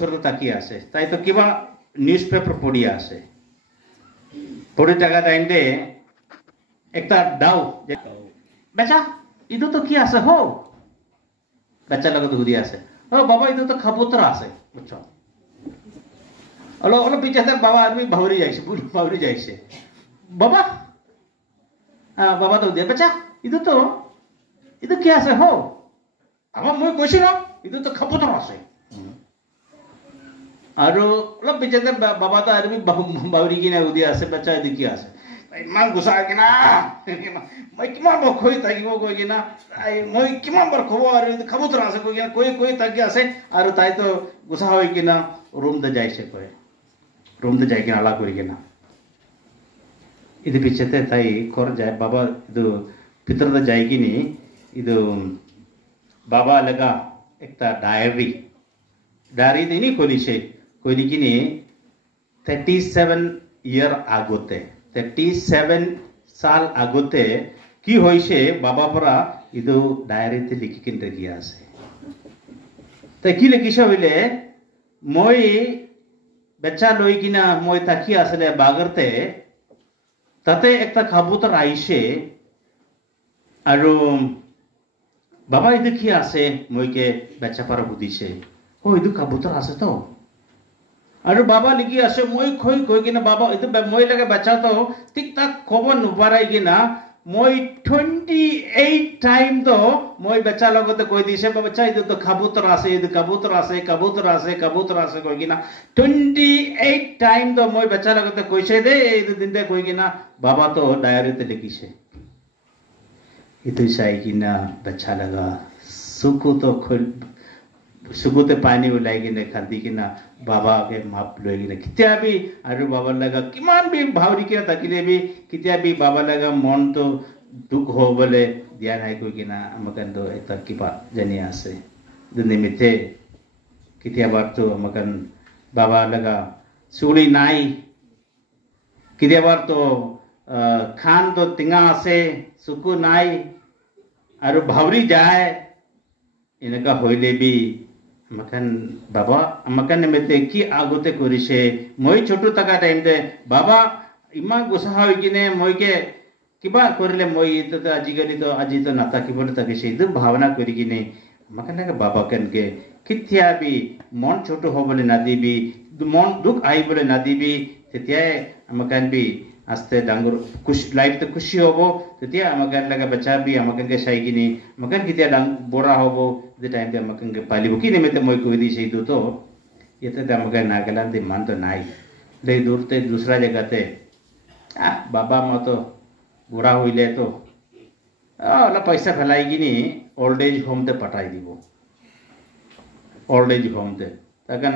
ওচৰতে তাকি আছে তাই তো কিবা নিউজ পেপাৰ পঢ়ি আছে পঢ়ি থকা টাইমতে একটা ডাউ বেচা ইটো তো কি আছে হো বাচ্চাৰ লগত ঘূৰি আছে বাবা ইটো তো খাবুতৰা আছে বুঝছ অলপ অলপ পিছতে বাবা আদমি ভাউৰি যাইছে বুঢ়ী ভাউৰি যাইছে বাবা বাবা তো দিয়ে বেচা ইটো কি আছে হো আমাৰ মই কৈছো ন ইটো তো খাবুতৰা আছে আৰু অলপ পিছতে বাবা তো আদমি ভাউৰি কিনে উদি আছে বাচ্চা ইটো কি আছে ইমান গুচাই কিনা মই কিমান বৰ খৈ থাকিব কৈ কিনা মই কিমান বৰ খব আৰু খাবুতৰা আছে কৈ কিনা কৈ থাকি আছে আৰু তাই তো গুচা হৈ কিনা ৰুমতে যাইছে কয় ৰুমতে যাই কিনা আলা কৰি কিনা ಇದು পিছতে তাই ঘর যায় বাবা ಇದು ভিতরতে যাই কিনি ಇದು বাবা লাগা একটা ডায়েরি দিনি খুলিছে খুলি কিনি 37 ইয়ার আগতে 37 সাল আগতে কি হইছে বাবা পরা ಇದು ডায়েরিতে লিখি কিনতে গিয়া আছে তাই কি লিখিছে হইলে মই বেচা লই কিনা মই তাকি আসলে বাগরতে তাতে একটা খাবুতর আইছে আৰু বাবা ইটো কি আছে মইকে বেচা পাৰা বুদিছে ইটো খাবুতৰ আছে তো আৰু বাবা লিখি আছে মই কৈ কিনা বাবা ইটো মই লাগে বেচা তো ঠিক তাক খবৰ নুপাৰাই কিনা মই 28 টাইম তো মই বেচা লগতে কৈ দিছে বাচ্চা ইটো তো খাবুতর আছে ইটো কাবুতর আছে কৈ কিনা 28 টাইম তো মই বেচা লগতে কৈছে দে ইটো দিনতে কৈ কিনা বাবা তো ডায়েরিতে লিখিছে ইটো চাই কিনা বেচা লগা চকুতে পানী ওলাই কিনে কান্দি কিনা বাবাকে মাপ লৈ কিনে কেতিয়াবি আৰু বাবাৰ লগা কিমান বি ভাউৰি কিনা থাকিলে বি কেতিয়াবি বাবাৰ লগা মনটো দুখ হ'বলৈ দিয়া নাই কৈ কিনা আমাক এটা কিবা জানি আছে নিমিত্তে কেতিয়াবাতো আমাক বাবাৰ লগা চুলি নাই কেতিয়াবাতো খান তো টিঙা আছে চকু নাই আৰু ভাউৰি যায় এনেকা হইলে বি আমাকান বাবা আমাকান নিমিত্তে কি আগতে কৰিছে মই ছোট থাকা টাইমতে বাবা ইমান গুছা হৈ কিনে মইকে কিবা কৰিলে মই আজিকালি তো আজি তো নাথাকিবলৈ থাকিছে এইটো ভাৱনা কৰি কিনে আমাকান বাবা কেনকে কেতিয়াবি মন ছোট হ'বলৈ নাদিবি মন দুখ আহিবলৈ নাদিবি তেতিয়াই আমাকান বি আস্তে ডাঙৰ লাইফটো খুশি হ'ব তেতিয়া আমাকান লগা বাচ্চা বি আমাকানকে চাই কিনে আমাকান কেতিয়া বৰা হ'ব যে টাইমতে আমাকানকে পালিব কি নিমিত্তে মই কৈ দিছে এইটো তো ইয়াতে আমাকে নাগালেণ্ড ইমান তো নাই দে দূৰতে দুসৰা জেগাতে বাবা মতো বুঢ়া হইলে তো অলপ পইচা ফেলাই কিনি ওল্ড এজ হোমতে পঠাই দিব ওল্ড এজ হোমতে তাকান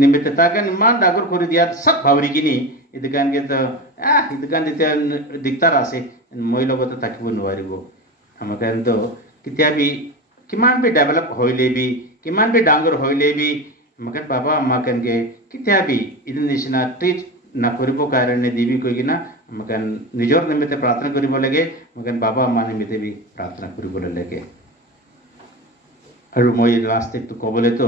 নিমিত্তে তাকান ইমান ডাঙৰ কৰি দিয়াত সব ভাবৰি কিনি ইদুকানকে তো ইদুকান তেতিয়া দিগদাৰ আছে মই লগতে থাকিব নোৱাৰিব আমাকে তো কেতিয়াবি কিমান বি ডেভেলপ হইলে বি কিমান বি ডাঙৰ হইলে বি আমাকে বাবা আমাকে কেতিয়াবি ইটো নিচিনা ট্ৰিট নকৰিব কাৰণে দিবি কৈ কিনা আমাকে নিজৰ নিমিত্তে প্ৰাৰ্থনা কৰিব লাগে আমাকে বাবা আমাৰ নিমিত্তে বি প্ৰাৰ্থনা কৰিবলৈ লাগে আৰু মই লাষ্ট একটু ক'বলৈ তো